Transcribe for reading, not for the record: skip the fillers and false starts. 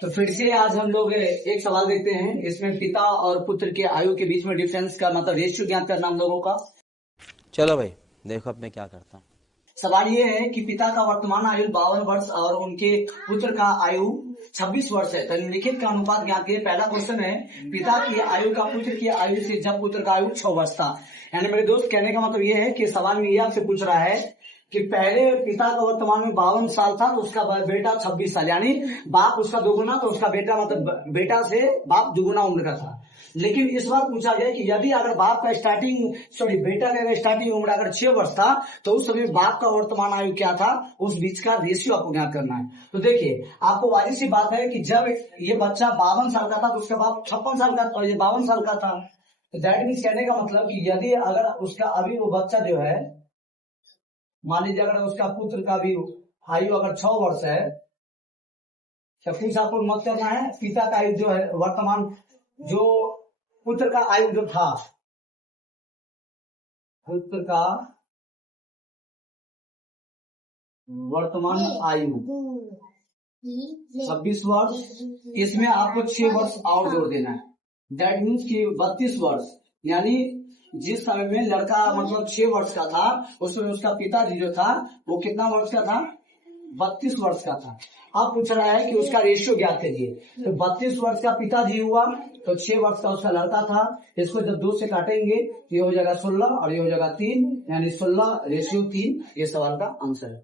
तो फिर से आज हम लोग एक सवाल देखते हैं। इसमें पिता और पुत्र के आयु के बीच में डिफरेंस का मतलब रेशियो ज्ञात करना हम लोगों का। चलो भाई देखो अब मैं क्या करता हूँ। सवाल ये है कि पिता का वर्तमान आयु 52 वर्ष और उनके पुत्र का आयु 26 वर्ष है। तो निम्नलिखित का अनुपात ज्ञात कीजिए। पहला क्वेश्चन है, पिता की आयु का पुत्र की आयु से जब पुत्र का आयु 6 वर्ष था। यानी मेरे दोस्त कहने का मतलब ये है कि सवाल में ये आपसे पूछ रहा है कि पहले पिता का वर्तमान में 52 साल था तो उसका बेटा 26 साल, यानी बाप उसका दोगुना तो उसका बेटा मतलब बेटा से बाप दुगुना उम्र का था। लेकिन इस बार पूछा गया कि यदि अगर बाप का बेटा का स्टार्टिंग उम्र अगर 6 वर्ष था तो उस समय बाप का वर्तमान आयु क्या था, उस बीच का रेशियो आपको ज्ञात करना है। तो देखिए आपको वाली सी बात है कि जब ये बच्चा 52 साल का था तो उसका बाप 56 साल का और ये 52 साल का था। तो दैट मीन्स कहने का मतलब कि यदि अगर उसका अभी वो बच्चा जो है, मान लीजिए अगर उसका पुत्र का भी आयु अगर 6 वर्ष है, तो कुछ आपको मत करना है। पिता का आयु जो है वर्तमान, जो पुत्र का आयु जो था, पुत्र का वर्तमान आयु 26 वर्ष, इसमें आपको 6 वर्ष और जोड़ देना है। दैट मीन्स कि 32 वर्ष, यानी जिस समय में लड़का मतलब 6 वर्ष का था उस समय उसका पिताजी जो था वो कितना वर्ष का था, 32 वर्ष का था। अब पूछ रहा है कि उसका रेशियो ज्ञात कीजिए। तो 32 वर्ष का पिताजी हुआ तो 6 वर्ष का उसका लड़का था। इसको जब 2 से काटेंगे ये हो जाएगा 16 और ये हो जाएगा 3, यानी 16/3। ये सवाल का आंसर है।